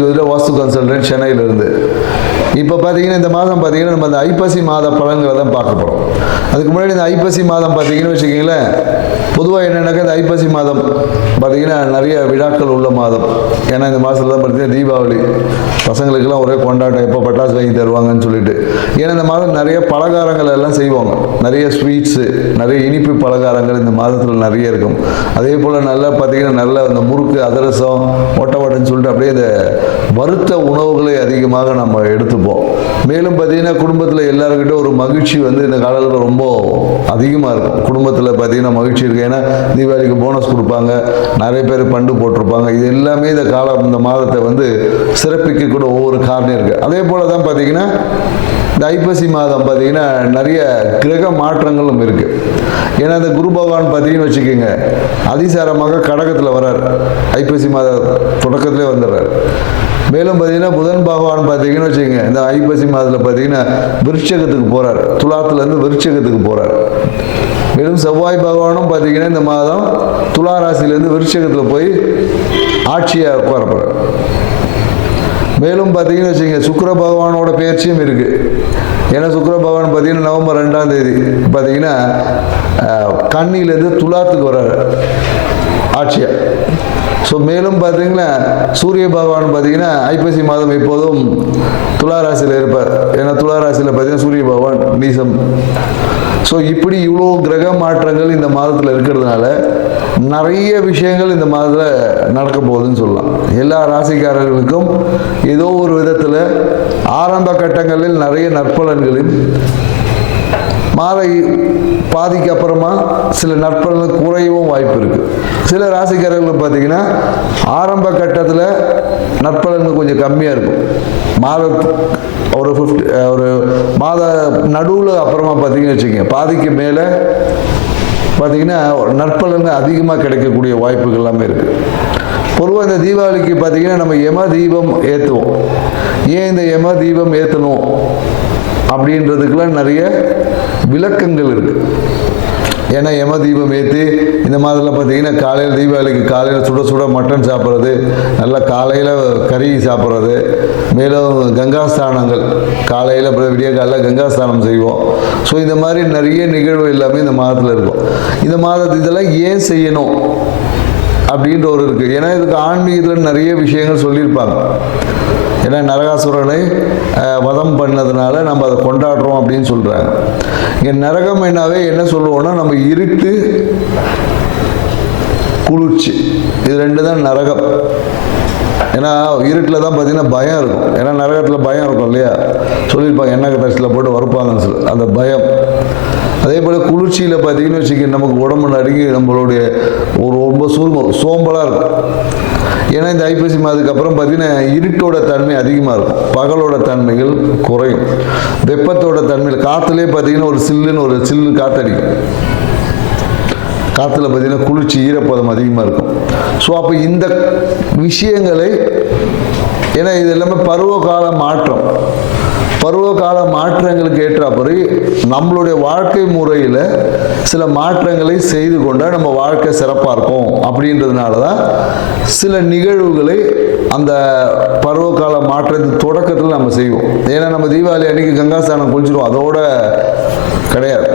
ஜோதிட வாஸ்து கன்சல்டன்ட் சென்னையிலிருந்து. இப்போ பார்த்தீங்கன்னா இந்த மாதம் பார்த்தீங்கன்னா நம்ம அந்த ஐப்பசி மாத பலன்களை தான் பார்க்க போகிறோம். அதுக்கு முன்னாடி இந்த ஐப்பசி மாதம் பார்த்தீங்கன்னு வச்சுக்கிங்களேன், பொதுவாக என்னென்னாக்கா இந்த ஐப்பசி மாதம் பார்த்தீங்கன்னா நிறைய விழாக்கள் உள்ள மாதம். ஏன்னா இந்த மாதத்தில் தான் பார்த்தீங்கன்னா தீபாவளி, பசங்களுக்கெல்லாம் ஒரே கொண்டாட்டம், எப்போ பட்டாசு வாங்கி தருவாங்கன்னு சொல்லிட்டு. ஏன்னா இந்த மாதம் நிறைய பலகாரங்கள் எல்லாம் செய்வாங்க, நிறைய ஸ்வீட்ஸு, நிறைய இனிப்பு பலகாரங்கள் இந்த மாதத்தில் நிறைய இருக்கும். அதே போல் நல்லா பார்த்தீங்கன்னா நல்ல அந்த முறுக்கு, அதிரசம், ஒட்டவடைன்னு சொல்லிட்டு அப்படியே இந்த வறுத்த உணவுகளை அதிகமாக நம்ம எடுத்துப்போம். மேலும் பார்த்தீங்கன்னா குடும்பத்தில் எல்லாருக்கிட்ட ஒரு மகிழ்ச்சி வந்து இந்த காலத்தில் ரொம்ப அதிகமாக இருக்கும். குடும்பத்தில் பார்த்தீங்கன்னா மகிழ்ச்சி இருக்குது. ஏன்னா தீபாவளிக்கு போனஸ் கொடுப்பாங்க, நிறைய பேர் பண்டு போட்டிருப்பாங்க. இது எல்லாமே இந்த மாதத்தை வந்து சிறப்பிக்கக்கூட ஒவ்வொரு காரணம் இருக்குது. அதே போல் தான் பார்த்தீங்கன்னா இந்த ஐப்பசி மாதம் பார்த்தீங்கன்னா நிறைய கிரக மாற்றங்களும் இருக்குது. ஏன்னா இந்த குரு பகவான் பார்த்தீங்கன்னு வச்சுக்கோங்க, அதிசாரமாக கடகத்தில் வர்றார், ஐப்பசி மாத தொடக்கத்திலே வந்துடுறார். மேலும் பார்த்தீங்கன்னா புதன் பகவான் பார்த்தீங்கன்னு வச்சுக்கோங்க, இந்த ஐப்பசி மாதத்தில் பார்த்தீங்கன்னா விருட்சகத்துக்கு போகிறார், துலாத்துலேருந்து விருட்சகத்துக்கு போகிறார். மேலும் செவ்வாய் பகவானும் பார்த்தீங்கன்னா இந்த மாதம் துலா ராசியிலேருந்து விருட்சகத்தில் போய் ஆட்சியாக உட்கார போகிறார். மேலும் பார்த்தீங்கன்னு வச்சுக்கோங்க, சுக்கிர பகவானோட பயிற்சியும் இருக்குது. ஏன்னா சுக்கிர பகவான் பார்த்தீங்கன்னா நவம்பர் 2ஆம் தேதி பார்த்தீங்கன்னா கன்னியிலேருந்து துலாத்துக்கு வர்றாரு ஆட்சியாக. ஸோ மேலும் பார்த்தீங்கன்னா சூரிய பகவான் பார்த்தீங்கன்னா ஐப்பசி மாதம் எப்போதும் துலா ராசியில் இருப்பார். ஏன்னா துலா ராசியில் பார்த்தீங்கன்னா சூரிய பகவான் நீசம். ஸோ இப்படி இவ்வளோ கிரக மாற்றங்கள் இந்த மாதத்தில் இருக்கிறதுனால நிறைய விஷயங்கள் இந்த மாதத்தில் நடக்க போகுதுன்னு சொல்லலாம். எல்லா ராசிக்காரர்களுக்கும் ஏதோ ஒரு விதத்தில் ஆரம்ப கட்டங்களில் நிறைய நற்பலன்களையும், மாத பாதிக்கு அப்புறமா சில நற்பலன்கள் குறையவும் வாய்ப்பு இருக்குது. சில ராசிக்காரர்கள் பார்த்தீங்கன்னா ஆரம்ப கட்டத்தில் நற்பலன்கள் கொஞ்சம் கம்மியாக இருக்கும். ஒரு மாத நடுவில் அப்புறமா பார்த்தீங்கன்னு வச்சுக்கோங்க, பாதிக்கு மேலே பார்த்தீங்கன்னா நற்பலன்கள் அதிகமாக கிடைக்கக்கூடிய வாய்ப்புகள் எல்லாமே இருக்குது. பொதுவாக இந்த தீபாவளிக்கு பார்த்தீங்கன்னா நம்ம யம தீபம் ஏற்றுவோம். ஏன் இந்த யம தீபம் ஏற்றணும் அப்படின்றதுக்கெல்லாம் நிறைய விளக்கங்கள் இருக்குது. ஏன்னா யம தீபம் ஏற்றி இந்த மாதத்தில் பார்த்தீங்கன்னா காலையில் தீபாவளிக்கு காலையில் சுட சுட மட்டன் சாப்பிட்றது, நல்லா காலையில் கறி சாப்பிட்றது, மேலும் கங்காஸ்தானங்கள் காலையில் விடிய காலையில் கங்காஸ்தானம் செய்வோம். ஸோ இந்த மாதிரி நிறைய நிகழ்வு எல்லாமே இந்த மாதத்தில் இருக்கும். இந்த மாதத்தில் இதெல்லாம் ஏன் செய்யணும் அப்படின்ற ஒரு இருக்குது. ஏன்னா இதுக்கு ஆன்மீகத்தில் நிறைய விஷயங்கள் சொல்லியிருப்பாங்க. ஏன்னா நரகாசுரனை வதம் பண்ணதுனால நம்ம அதை கொண்டாடுறோம் அப்படின்னு சொல்கிறாங்க. இங்கே நரகம் என்னாவே என்ன சொல்லுவோம்னா, நம்ம இருட்டு, குளிர்ச்சி, இது ரெண்டு தான் நரகம். ஏன்னா இருட்டில் தான் பார்த்தீங்கன்னா பயம் இருக்கும். ஏன்னா நரகத்தில் பயம் இருக்கும் இல்லையா, சொல்லியிருப்பாங்க எண்ணெய் தச்சில் போட்டு வறுப்பாங்கன்னு சொல்லி, அந்த பயம். அதே போல் குளிர்ச்சியில் பார்த்தீங்கன்னு வச்சுக்க, நமக்கு உடம்பு நடுங்கி நம்மளுடைய ஒரு ரொம்ப சோம்பலாக இருக்கும். ஏன்னா இந்த ஐப்பசி மாதத்துக்கு அப்புறம் பார்த்தீங்கன்னா இருட்டோட தன்மை அதிகமாக இருக்கும், பகலோட தன்மைகள் குறையும், வெப்பத்தோட தன்மையில் காற்றுலேயே பார்த்தீங்கன்னா ஒரு சில்லுன்னு காற்றடிக்கும். காற்றுல பார்த்தீங்கன்னா குளிர்ச்சி, ஈரப்பதம் அதிகமாக இருக்கும். ஸோ அப்போ இந்த விஷயங்களை, ஏன்னா இது எல்லாமே பருவகால மாற்றம், பருவகால மாற்றங்களுக்கு ஏற்றாப்படி நம்மளுடைய வாழ்க்கை முறையில் சில மாற்றங்களை செய்து கொண்டால் நம்ம வாழ்க்கை சிறப்பாக இருக்கும். அப்படின்றதுனால தான் சில நிகழ்வுகளை அந்த பருவகால மாற்றத்தின் தொடக்கத்தில் நம்ம செய்வோம். ஏன்னா நம்ம தீபாவளி அன்றைக்கி கங்காஸ்தானம் குளிச்சிடுவோம், அதோட கிடையாது.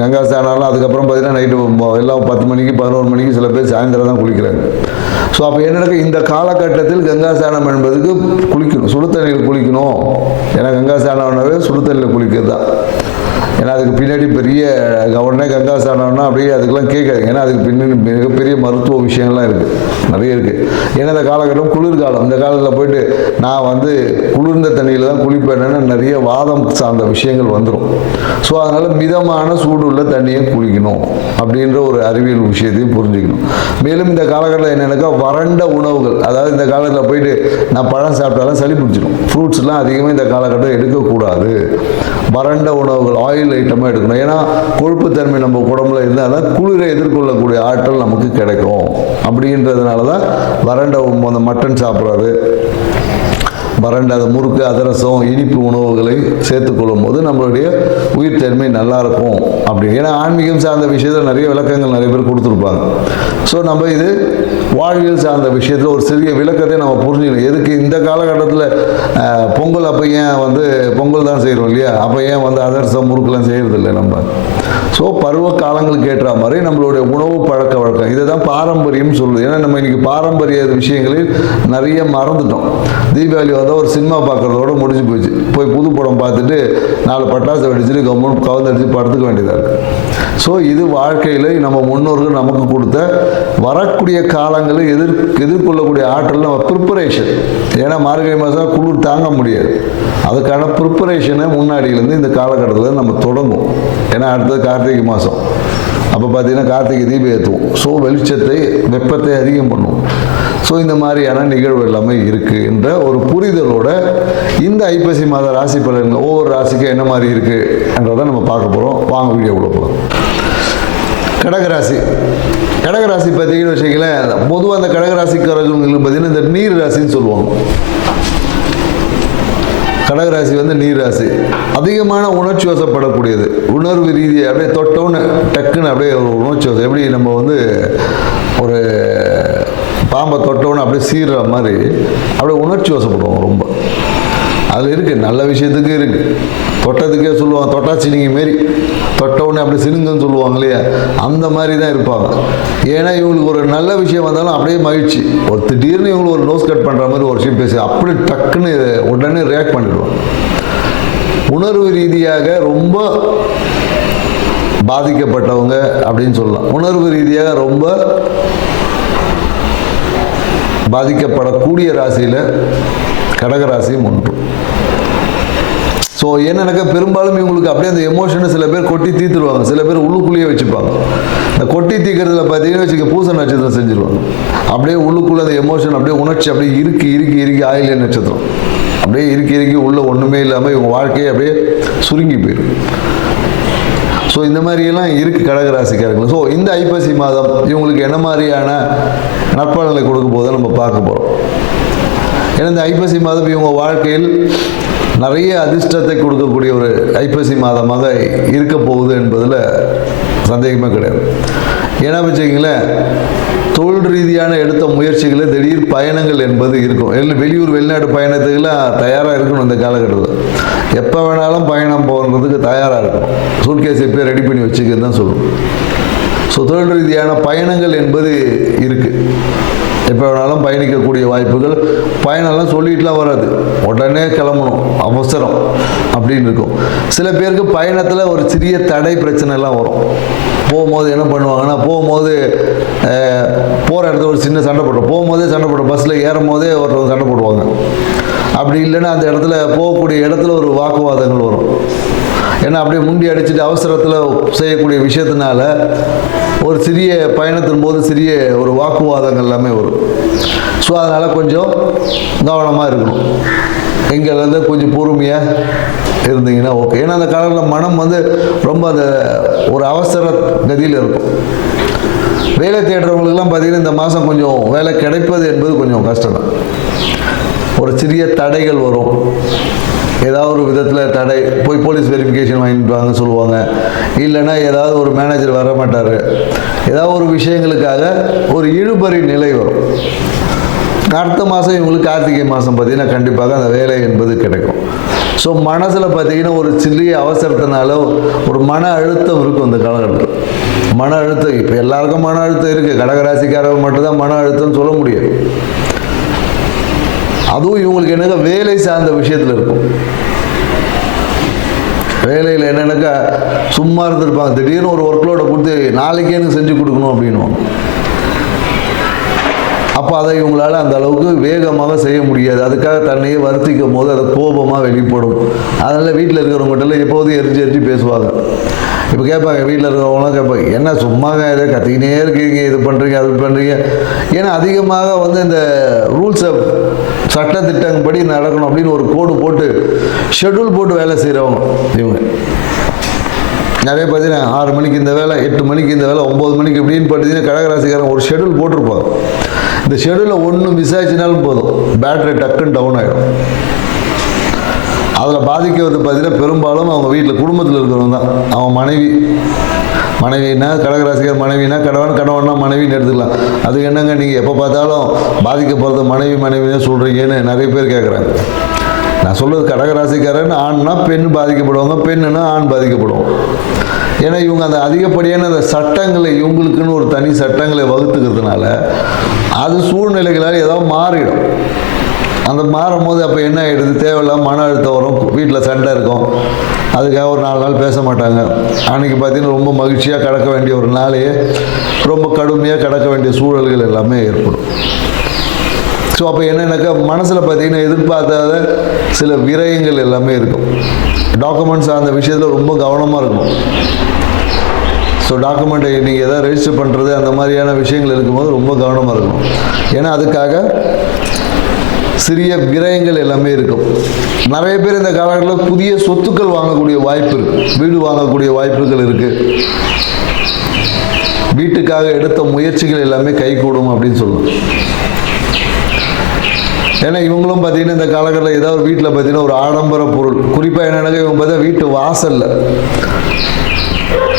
கங்காஸ்தானம் அதுக்கப்புறம் பார்த்தீங்கன்னா நைட்டு எல்லாம் 10 மணிக்கு 11 மணிக்கு சில பேர் சாயந்தரம் தான் குளிக்கிறாங்க. ஸோ அப்போ என்ன, இந்த காலகட்டத்தில் கங்காஸ்தானம் என்பதுக்கு குளிக்கணும், சுடு தண்ணியில் குளிக்கணும். ஏன்னா கங்காஸ்தானம்னாவே சுடு தண்ணியில் குளிக்கிறது தான். ஏன்னா அதுக்கு பின்னாடி பெரிய உடனே கங்காஸ்தானம்னா அப்படியே அதுக்கெல்லாம் கேட்காது. ஏன்னா அதுக்கு பின்னாடி மிகப்பெரிய மருத்துவ விஷயங்கள்லாம் இருக்குது, நிறைய இருக்குது. ஏன்னா இந்த காலகட்டம் குளிர்காலம், இந்த காலத்தில் போயிட்டு நான் வந்து குளிர்ந்த தண்ணியில் தான் குளிப்பேன்னு நிறைய வாதம் சார்ந்த விஷயங்கள் வந்துடும். ஸோ அதனால் மிதமான சூடு உள்ள தண்ணியை குளிக்கணும் அப்படின்ற ஒரு அறிவியல் விஷயத்தையும் புரிஞ்சுக்கணும். மேலும் இந்த காலகட்டத்தில் என்னென்னாக்கா வறண்ட உணவுகள், அதாவது இந்த காலத்தில் போயிட்டு நான் பழம் சாப்பிட்டாலும் சளி பிடிச்சிடும், ஃப்ரூட்ஸ்லாம் அதிகமாக இந்த காலகட்டம் எடுக்கக்கூடாது. வறண்ட உணவுகள், ஆயில் ஐட்டமாக எடுக்கணும். ஏன்னா கொழுப்புத்தன்மை நம்ம உடம்புல இருந்தால் தான் குளிரை எதிர்கொள்ளக்கூடிய ஆற்றல் நமக்கு கிடைக்கும். அப்படின்றதுனால தான் வறண்ட அந்த மட்டன் சாப்பிட்றது, வறண்ட முறுக்கு அதிரசம் இனிப்பு உணவுகளை சேர்த்துக்கொள்ளும் போது நம்மளுடைய உயிர்த்தன்மை நல்லாயிருக்கும் அப்படி. ஏன்னா ஆன்மீகம் சார்ந்த விஷயத்தில் நிறைய விளக்கங்கள் நிறைய பேர் கொடுத்துருப்பாங்க. ஸோ நம்ம இது வாழ்வியல் சார்ந்த விஷயத்தில் ஒரு சிறிய விளக்கத்தை நம்ம புரிஞ்சுக்கணும். எதுக்கு இந்த காலகட்டத்தில் பொங்கல் அப்போ ஏன் வந்து பொங்கல் தான் செய்கிறோம் இல்லையா, அப்போ ஏன் வந்து அதிரசம் முறுக்கெல்லாம் செய்கிறதில்லை நம்ம. ஸோ பருவ காலங்களுக்கு ஏற்ற மாதிரி நம்மளுடைய உணவு பழக்க வழக்கம் இதை தான் பாரம்பரியம் சொல்லுது. ஏன்னா நம்ம இன்னைக்கு பாரம்பரிய விஷயங்களில் நிறைய மறந்துட்டோம். தீபாவளி வந்தால் ஒரு சினிமா பார்க்குறதோட முடிஞ்சு போச்சு. போய் புது படம் பார்த்துட்டு 4 பட்டாசு வெடிச்சுட்டு கவர்மெண்ட் கவர்ந்தடிச்சு படுத்துக்க வேண்டியதாக இருக்குது. ஸோ இது வாழ்க்கையில் நம்ம முன்னோர்கள் நமக்கு கொடுத்த வரக்கூடிய காலங்களில் எதிர்கொள்ளக்கூடிய ஆற்றல் நம்ம ப்ரிப்பரேஷன். ஏன்னா மார்கழி மாதம் குளிர் தாங்க முடியாது. அதுக்கான ப்ரிப்பரேஷனை முன்னாடியிலேருந்து இந்த காலகட்டத்தில் நம்ம தொடங்கும். ஏன்னா அடுத்தது கார்த்திகை மாதம், அப்போ பார்த்தீங்கன்னா கார்த்திகை தீபம் ஏற்றுவோம். ஸோ வெளிச்சத்தை வெப்பத்தை அதிகம் பண்ணுவோம். ஸோ இந்த மாதிரியான நிகழ்வு எல்லாமே இருக்குது என்ற ஒரு புரிதலோட இந்த ஐப்பசி மாத ராசி பலன்கள் ஒவ்வொரு ராசிக்கும் என்ன மாதிரி இருக்குன்றதை நம்ம பார்க்க போகிறோம். வாங்க வீடியோக்குள்ள போகிறோம். கடகராசி. கடகராசி பார்த்தீங்கன்னு வச்சுக்கங்களேன், பொதுவாக அந்த கடகராசிக்காரர்களுக்கு பார்த்தீங்கன்னா இந்த நீர் ராசின்னு சொல்லுவாங்க. கடகராசி வந்து நீர் ராசி. அதிகமான உணர்ச்சி வசப்படக்கூடியது. உணர்வு ரீதியாக அப்படியே தொட்டோன்னு டக்குன்னு அப்படியே ஒரு உணர்ச்சி வசம். எப்படி நம்ம வந்து ஒரு பாம்பை தொட்டோன்னு அப்படியே சீர்ற மாதிரி அப்படியே உணர்ச்சி வசப்படுவோம் ரொம்ப. அதில் இருக்குது, நல்ல விஷயத்துக்கு இருக்குது. தொட்டதுக்கே சொல்லுவாங்க தொட்டாச்சினிங்க மாரி, தொட்டவுடனே அப்படி சினுங்கன்னு சொல்லுவாங்க இல்லையா, அந்த மாதிரி தான் இருப்பாங்க. ஏன்னா இவங்களுக்கு ஒரு நல்ல விஷயம் வந்தாலும் அப்படியே மகிழ்ச்சி. ஒரு திடீர்னு இவங்களுக்கு ஒரு நோஸ் கட் பண்ணுற மாதிரி ஒரு விஷயம் பேசி அப்படி டக்குன்னு உடனே ரியாக்ட் பண்ணிடுவாங்க. உணர்வு ரீதியாக ரொம்ப பாதிக்கப்பட்டவங்க அப்படின்னு சொல்லலாம். உணர்வு ரீதியாக ரொம்ப பாதிக்கப்படக்கூடிய ராசியில் கடகராசியும் ஒன்று. ஸோ என்னன்னாக்கா பெரும்பாலும் இவங்களுக்கு அப்படியே அந்த எமோஷனை சில பேர் கொட்டி தீர்த்துருவாங்க, சில பேர் உள்ளுக்குள்ளேயே வச்சுப்பாங்க. இந்த கொட்டி தீக்கிறதுல பார்த்தீங்கன்னா வச்சுக்க பூச நட்சத்திரம் செஞ்சுருவாங்க. அப்படியே உள்ளுக்குள்ளே அந்த எமோஷன் அப்படியே உணர்ச்சி அப்படியே இறுக்கி ஆயில்ய நட்சத்திரம் அப்படியே இறுக்கி உள்ள ஒன்றுமே இல்லாமல் இவங்க வாழ்க்கையை அப்படியே சுருங்கி போயிடும். ஸோ இந்த மாதிரியெல்லாம் இருக்குது கடகராசிக்காரர்கள். ஸோ இந்த ஐப்பசி மாதம் இவங்களுக்கு என்ன மாதிரியான நற்பலன்களை கொடுக்க போதை நம்ம பார்க்க போகிறோம். ஏன்னா இந்த ஐப்பசி மாதம் இவங்க வாழ்க்கையில் நிறைய அதிர்ஷ்டத்தை கொடுக்கக்கூடிய ஒரு ஐப்பசி மாதமாக இருக்க போகுது என்பதில் சந்தேகமே கிடையாது. ஏன்னா வச்சுக்கிங்களேன், தொழில் ரீதியான எடுத்த முயற்சிகளை திடீர் பயணங்கள் என்பது இருக்கும். வெளியூர் வெளிநாடு பயணத்துக்கெல்லாம் தயாராக இருக்கணும். இந்த காலகட்டத்தில் எப்போ வேணாலும் பயணம் போகிறதுக்கு தயாராக இருக்கணும். சூட்கேஸ் எப்போ ரெடி பண்ணி வச்சுக்கன்னு தான் சொல்லணும். ஸோ தொழில் ரீதியான பயணங்கள் என்பது இருக்குது. எப்போ வேணாலும் பயணிக்கக்கூடிய வாய்ப்புகள். பயணம்லாம் சொல்லிட்டுலாம் வராது, உடனே கிளம்பணும் அவசரம் அப்படின்னு இருக்கும். சில பேருக்கு பயணத்தில் ஒரு சிறிய தடை பிரச்சனைலாம் வரும். போகும்போது என்ன பண்ணுவாங்கன்னா, போகும்போது போகிற இடத்துல ஒரு சின்ன சண்டை போடுறோம், போகும்போதே சண்டை போடுறோம், பஸ்ஸில் ஏறும் போதே ஒருத்தவங்க சண்டை போடுவாங்க. அப்படி இல்லைன்னா அந்த இடத்துல போகக்கூடிய இடத்துல ஒரு வாக்குவாதங்கள் வரும். ஏன்னா அப்படியே முண்டி அடிச்சுட்டு அவசரத்தில் செய்யக்கூடிய விஷயத்தினால ஒரு சிறிய பயணத்தின் போது சிறிய ஒரு வாக்குவாதங்கள் எல்லாமே வரும். ஸோ அதனால் கொஞ்சம் கவனமாக இருக்கணும். எங்கேருந்து கொஞ்சம் பொறுமையாக இருந்தீங்கன்னா ஓகே. ஏன்னா அந்த காலத்தில் மனம் வந்து ரொம்ப அந்த ஒரு அவசர கதியில் இருக்கும். வேலை தேடுறவங்களுக்கெல்லாம் பார்த்தீங்கன்னா இந்த மாதம் கொஞ்சம் வேலை கிடைப்பது என்பது கொஞ்சம் கஷ்டம் தான். ஒரு சிறிய தடைகள் வரும். ஏதாவது ஒரு விதத்தில் தடை, போய் போலீஸ் வெரிஃபிகேஷன் வாங்கிட்டு வாங்க சொல்லுவாங்க. இல்லைன்னா ஏதாவது ஒரு மேனேஜர் வர மாட்டார். ஏதாவது ஒரு விஷயங்களுக்காக ஒரு இழுபறி நிலை வரும். அடுத்த மாதம் இவங்களுக்கு கார்த்திகை மாதம் பார்த்தீங்கன்னா கண்டிப்பாக அந்த வேலை என்பது கிடைக்கும். ஸோ மனசில் பார்த்தீங்கன்னா ஒரு சிறிய அவசரத்தினால ஒரு மன அழுத்தம் இருக்கும் இந்த காலகட்டத்தில். மன அழுத்தம் இப்போ எல்லாருக்கும் மன அழுத்தம் இருக்குது. கடகராசிக்காரங்க மட்டும்தான் மன அழுத்தம்னு சொல்ல முடியாது. அதுவும் இவங்களுக்கு என்னக்கா வேலை சார்ந்த விஷயத்தில் இருக்கும். வேலையில் என்னென்னாக்கா சும்மா இருந்திருப்பாங்க, திடீர்னு ஒரு ஒர்க்லோட கொடுத்து நாளைக்கே எனக்கு செஞ்சு கொடுக்கணும் அப்படின்னுவாங்க. அப்போ அதை இவங்களால் அந்த அளவுக்கு வேகமாக செய்ய முடியாது. அதுக்காக தன்னையே வருத்திக்கும் போது அது கோபமாக வெளிப்படும். அதனால் வீட்டில் இருக்கிறவங்ககிட்ட எப்போதும் எரிஞ்சு பேசுவாங்க. இப்போ கேட்பாங்க, வீட்டில் இருக்கிறவங்களாம் கேட்பாங்க, என்ன சும்மாங்க இதை கத்திக்கினே இருக்கீங்க, இது பண்ணுறீங்க அது பண்ணுறீங்க. ஏன்னா அதிகமாக வந்து இந்த ரூல்ஸை சட்டத்திட்டங்கப்படி நடக்கணும் அப்படின்னு ஒரு கோடு போட்டு ஷெட்யூல் போட்டு வேலை செய்கிறவங்க இவங்க. நிறைய பார்த்தீங்கன்னா 6 மணிக்கு இந்த வேலை, 8 மணிக்கு இந்த வேலை, 9 மணிக்கு இப்படின்னு பார்த்தீங்கன்னா கடகராசிக்காரன் ஒரு ஷெடியூல் போட்டிருப்பாங்க. இந்த ஷெடியூலில் ஒன்று மிஸ் ஆச்சுனாலும் போதும், பேட்டரி டக்குன்னு டவுன் ஆகிடும். அதில் பாதிக்கிறது பார்த்தீங்கன்னா பெரும்பாலும் அவங்க வீட்டில் குடும்பத்தில் இருக்கிறவங்க தான். அவன் மனைவினா கடகராசிக்கார், மனைவினா கணவன், கணவன்னா மனைவின்னு எடுத்துக்கலாம். அது என்னங்க நீங்கள் எப்போ பார்த்தாலும் பாதிக்கப்படுறது மனைவினே சொல்கிறீங்கன்னு நிறைய பேர் கேட்குறாங்க. நான் சொல்கிறது கடகராசிக்காரன் ஆண்னா பெண் பாதிக்கப்படுவாங்க, பெண்ணுன்னா ஆண் பாதிக்கப்படுவோம். ஏன்னா இவங்க அந்த அதிகப்படியான அந்த சட்டங்களை, இவங்களுக்குன்னு ஒரு தனி சட்டங்களை வகுத்துக்கிறதுனால அது சூழ்நிலைகளால் ஏதாவது மாறிடும். அந்த மாறும் போது அப்போ என்ன ஆகிடுது, தேவையில்லாம மன அழுத்தம் வரும், வீட்டில் சண்டை இருக்கும். அதுக்காக ஒரு 4 நாள் பேச மாட்டாங்க. அன்றைக்கி பார்த்தீங்கன்னா ரொம்ப மகிழ்ச்சியாக கடக்க வேண்டிய ஒரு நாளையே ரொம்ப கடுமையாக கடக்க வேண்டிய சூழல்கள் எல்லாமே ஏற்படும். ஸோ அப்போ என்னென்னாக்கா மனசில் பார்த்தீங்கன்னா எதிர்பார்க்காத சில விரயங்கள் எல்லாமே இருக்கும். டாக்குமெண்ட்ஸ் அந்த விஷயத்தில் ரொம்ப கவனமாக இருக்கும். ஸோ டாக்குமெண்ட்டை நீங்கள் எதாவது ரெஜிஸ்டர் பண்ணுறது அந்த மாதிரியான விஷயங்கள் இருக்கும்போது ரொம்ப கவனமாக இருக்கணும். ஏன்னா அதுக்காக சிறிய விரயங்கள் எல்லாமே இருக்கும். நிறைய பேர் இந்த காலகட்டத்தில் புதிய சொத்துக்கள் வாங்கக்கூடிய வாய்ப்பு இருக்குது, வீடு வாங்கக்கூடிய வாய்ப்புகள் இருக்குது. வீட்டுக்காக எடுத்த முயற்சிகள் எல்லாமே கைகூடும் அப்படின்னு சொல்லணும். ஏன்னா இவங்களும் பார்த்தீங்கன்னா இந்த காலகட்டத்தில் ஏதாவது ஒரு வீட்டில் பார்த்தீங்கன்னா ஒரு ஆடம்பர பொருள், குறிப்பாக என்னென்னா இவங்க பார்த்தா வீட்டு வாசலில்,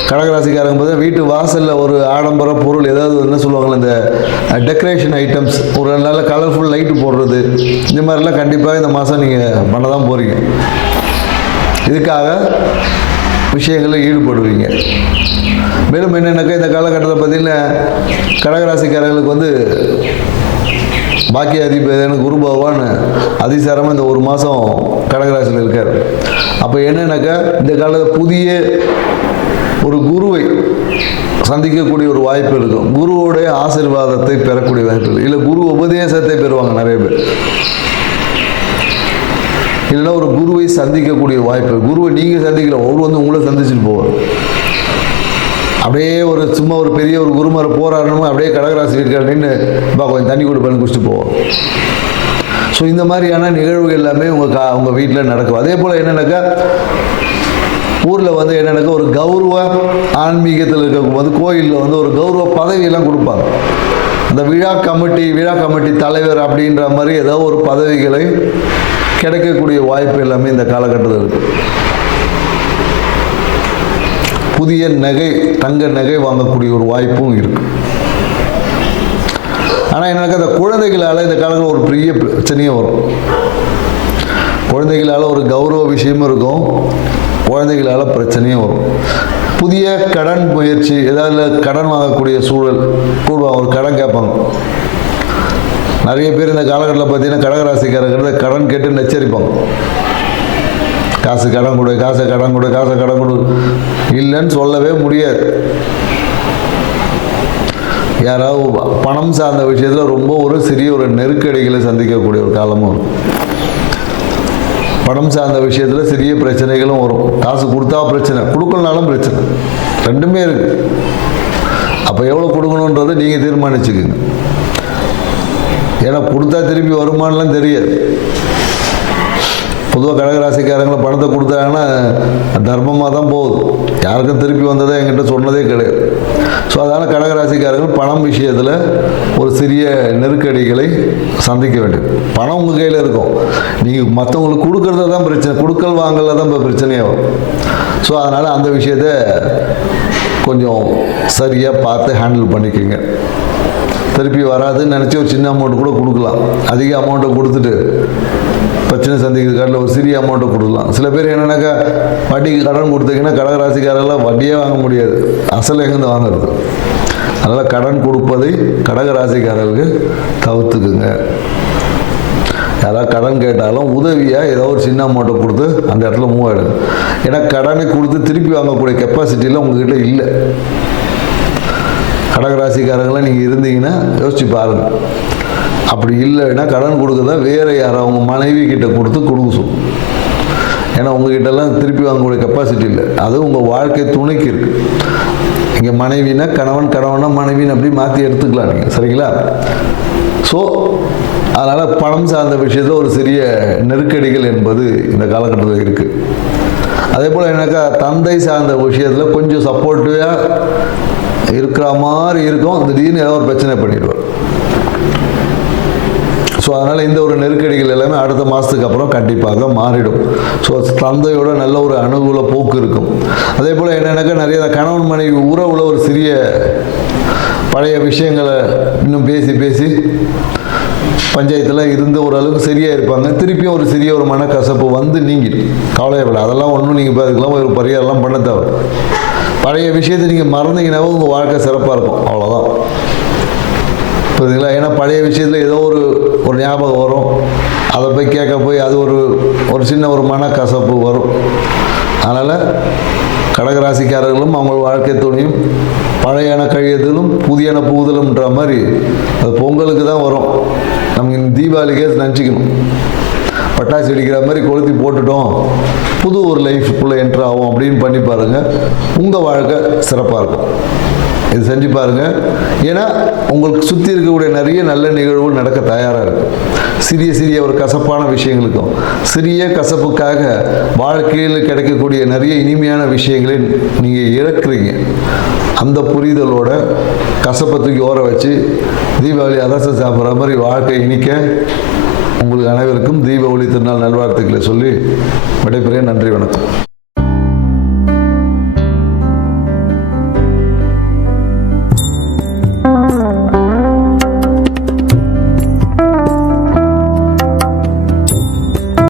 கடகராசிக்காரங்க பார்த்தா வீட்டு வாசலில் ஒரு ஆடம்பர பொருள் ஏதாவது என்ன சொல்லுவாங்களே இந்த டெக்கரேஷன் ஐட்டம்ஸ், ஒரு நல்ல கலர்ஃபுல் லைட்டு போடுறது, இந்த மாதிரிலாம் கண்டிப்பாக இந்த மாதம் நீங்கள் பண்ண தான் போகிறீங்க. இதுக்காக விஷயங்களில் ஈடுபடுவீங்க. மேலும் என்னென்னாக்கா இந்த காலகட்டத்தில் பார்த்தீங்கன்னா கடகராசிக்காரர்களுக்கு வந்து பாக்கிய அதிபதியான குரு பகவான் அதிசாரமாக இந்த ஒரு மாதம் கடகராசியில் இருக்கார். அப்போ என்னன்னாக்கா இந்த காலத்தில் புதிய ஒரு குருவை சந்திக்கக்கூடிய ஒரு வாய்ப்பு இருக்கும். குருவோடைய ஆசீர்வாதத்தை பெறக்கூடிய வாய்ப்பு இருக்குது. இல்லை குரு உபதேசத்தை பெறுவாங்க நிறைய பேர். இல்லைன்னா ஒரு குருவை சந்திக்கக்கூடிய வாய்ப்பு. குருவை நீங்கள் சந்திக்கல, அவர் வந்து உங்களை சந்திச்சுட்டு போவார். அப்படியே ஒரு சும்மா ஒரு பெரிய ஒரு குருமாரை போராடணும், அப்படியே கடகராசி வீட்டுக்கார நின்று கொஞ்சம் தண்ணி கொடுப்பேன்னு குடிச்சிட்டு போவோம். ஸோ இந்த மாதிரியான நிகழ்வுகள் எல்லாமே உங்கள் வீட்டில் நடக்கும். அதே போல் என்னென்னாக்கா ஊரில் வந்து என்னென்னாக்கா ஒரு கௌரவ ஆன்மீகத்தில் இருக்கும்போது கோயிலில் வந்து ஒரு கௌரவ பதவியெல்லாம் கொடுப்பாங்க. அந்த விழா கமிட்டி தலைவர் அப்படின்ற மாதிரி ஏதோ ஒரு பதவிகளை கிடைக்கக்கூடிய வாய்ப்பு எல்லாமே இந்த காலகட்டத்தில் இருக்குது. புதிய நகை, தங்க நகை வாங்கக்கூடிய ஒரு வாய்ப்பும் இருக்குது. ஆனால் எனக்கு அந்த குழந்தைகளால் இந்த காலத்தில் ஒரு பெரிய பிரச்சனையும் வரும். குழந்தைகளால் ஒரு கௌரவ விஷயமும் இருக்கும், குழந்தைகளால் பிரச்சனையும் வரும். புதிய கடன் முயற்சி, ஏதாவது கடன் வாங்கக்கூடிய சூழல் கூடுவாங்க, ஒரு கடன் கேட்பாங்க. நிறைய பேர் இந்த காலகட்டத்தில் பார்த்தீங்கன்னா கடகராசிக்காரர்கள் கடன் கேட்டு நச்சரிப்பாங்க. காசு கடன் கொடு, காசை கடன் கொடு, இல்லைன்னு சொல்லவே முடியாது. யாராவது பணம் சார்ந்த விஷயத்தில் ரொம்ப ஒரு சிறிய ஒரு நெருக்கடிகளை சந்திக்கக்கூடிய ஒரு காலமும் வரும். பணம் சார்ந்த விஷயத்தில் சிறிய பிரச்சனைகளும் வரும். காசு கொடுத்தா பிரச்சனை, கொடுக்கலனாலும் பிரச்சனை, ரெண்டுமே இருக்கு. அப்போ எவ்வளோ கொடுக்கணுன்றதை நீங்கள் தீர்மானிச்சுக்குங்க. ஏன்னா கொடுத்தா திருப்பி வருமானலாம் தெரியாது. பொதுவாக கடகராசிக்காரங்களை பணத்தை கொடுத்தாங்கன்னா தர்மமாக தான் போகுது, யாருக்கும் திருப்பி வந்ததை என்கிட்ட சொன்னதே கிடையாது. ஸோ அதனால் கடகராசிக்காரர்கள் பணம் விஷயத்தில் ஒரு சிறிய நெருக்கடிகளை சந்திக்க வேண்டும். பணம் உங்கள் கையில் இருக்கும், நீங்கள் மற்றவங்களுக்கு கொடுக்கறத தான் பிரச்சனை, கொடுக்கல் வாங்கல தான் இப்போ பிரச்சனையாகும். ஸோ அதனால் அந்த விஷயத்தை கொஞ்சம் சரியாக பார்த்து ஹேண்டில் பண்ணிக்கோங்க. திருப்பி வராதுன்னு நினச்சி ஒரு சின்ன அமௌண்ட் கூட கொடுக்கலாம், அதிக அமௌண்ட்டை கொடுத்துட்டு பிரச்சனை சந்திக்கிற காட்டில் ஒரு சிறிய அமௌண்ட்டை கொடுக்கலாம். சில பேர் என்னென்னாக்கா வட்டிக்கு கடன் கொடுத்தீங்கன்னா கடகராசிக்காரெல்லாம் வட்டியே வாங்க முடியாது, அசல் எங்கேருந்து வாங்குறது. அதனால் கடன் கொடுப்பதை கடகராசிக்காரர்களுக்கு தவிர்த்துக்குங்க. யாராவது கடன் கேட்டாலும் உதவியாக ஏதோ ஒரு சின்ன அமௌண்ட்டை கொடுத்து அந்த இடத்துல மூவ் ஆகிடுங்க. ஏன்னா கடனை கொடுத்து திருப்பி வாங்கக்கூடிய கெப்பாசிட்டியில் உங்ககிட்ட இல்லை. கடகராசிக்காரங்களாம் நீங்கள் இருந்தீங்கன்னா யோசிச்சு பாருங்கள். அப்படி இல்லைன்னா கடன் கொடுக்குறதா வேறு யாரும் அவங்க மனைவி கிட்ட கொடுத்து கொடுக்க சொல்லும். ஏன்னா உங்ககிட்டலாம் திருப்பி வாங்கக்கூடிய கெப்பாசிட்டி இல்லை, அது உங்கள் வாழ்க்கை துணைக்கு இருக்குது. இங்கே மனைவினா கணவன், கணவனா மனைவின்னு அப்படி மாற்றி எடுத்துக்கலாம் நீங்கள், சரிங்களா? ஸோ அதனால் பணம் சார்ந்த விஷயத்தில் ஒரு சிறிய நெருக்கடிகள் என்பது இந்த காலகட்டத்தில் இருக்குது. அதே போல் என்னக்கா தந்தை சார்ந்த விஷயத்தில் கொஞ்சம் சப்போர்ட்டிவாக இருக்கிற மாதிரி இருக்கும், திடீர்னு ஏதோ ஒரு பிரச்சனை பண்ணிடுவார். ஸோ அதனால் இந்த ஒரு நெருக்கடிகள் எல்லாமே அடுத்த மாதத்துக்கு அப்புறம் கண்டிப்பாக மாறிடும். ஸோ தந்தையோட நல்ல ஒரு அனுகூல போக்கு இருக்கும். அதே போல் என்னென்னாக்கா நிறைய கணவன் மனைவி உறவுல ஒரு சிறிய பழைய விஷயங்களை இன்னும் பேசி பஞ்சாயத்தில் இருந்து ஓரளவுக்கு சரியாக இருப்பாங்க. திருப்பியும் ஒரு சிறிய ஒரு மனக்கசப்பு வந்து நீங்கிடும். கவலையப்பட அதெல்லாம் ஒன்றும் நீங்கள் இப்போ அதுக்கெல்லாம் ஒரு பரிகாரம்லாம் பண்ண தேவை. பழைய விஷயத்தை நீங்கள் மறந்தீங்கன்னாவே உங்கள் வாழ்க்கை சிறப்பாக இருக்கும், அவ்வளோதான். புரியுதுங்களா? ஏன்னா பழைய விஷயத்தில் ஏதோ ஒரு ஞாபகம் வரும், அதை போய் கேட்க போய் அது ஒரு சின்ன ஒரு மனக்கசப்பு வரும். அதனால் கடகராசிக்காரர்களும் அவங்க வாழ்க்கை துணையும் பழையன கழியதிலும் புதியன புகுதலும்ன்ற மாதிரி அது பொங்கலுக்கு தான் வரும். நமக்கு தீபாவளிக்கே நினச்சிக்கணும், பட்டாசு வெடிக்கிற மாதிரி கொளுத்தி போட்டுட்டோம், புது ஒரு லைஃப்குள்ளே என்ட்ரு ஆகும் அப்படின்னு பண்ணி பாருங்கள். உங்கள் வாழ்க்கை சிறப்பாக இருக்கும். இது செஞ்சு பாருங்கள். ஏன்னா உங்களுக்கு சுற்றி இருக்கக்கூடிய நிறைய நல்ல நிகழ்வுகள் நடக்க தயாராக இருக்கும். சிறிய ஒரு கசப்பான விஷயங்களுக்கும் சிறிய கசப்புக்காக வாழ்க்கையில் கிடைக்கக்கூடிய நிறைய இனிமையான விஷயங்களை நீங்கள் இழக்கிறீங்க. அந்த புரிதலோட கசப்பை தூக்கி ஓர வச்சு தீபாவளி அதர்சம் சாப்பிட்ற மாதிரி வாழ்க்கை இனிக்க உங்களுக்கு அனைவருக்கும் தீபாவளி திருநாள் நல்வாழ்த்துக்களை சொல்லி விடைபெறுகிறேன். நன்றி, வணக்கம்.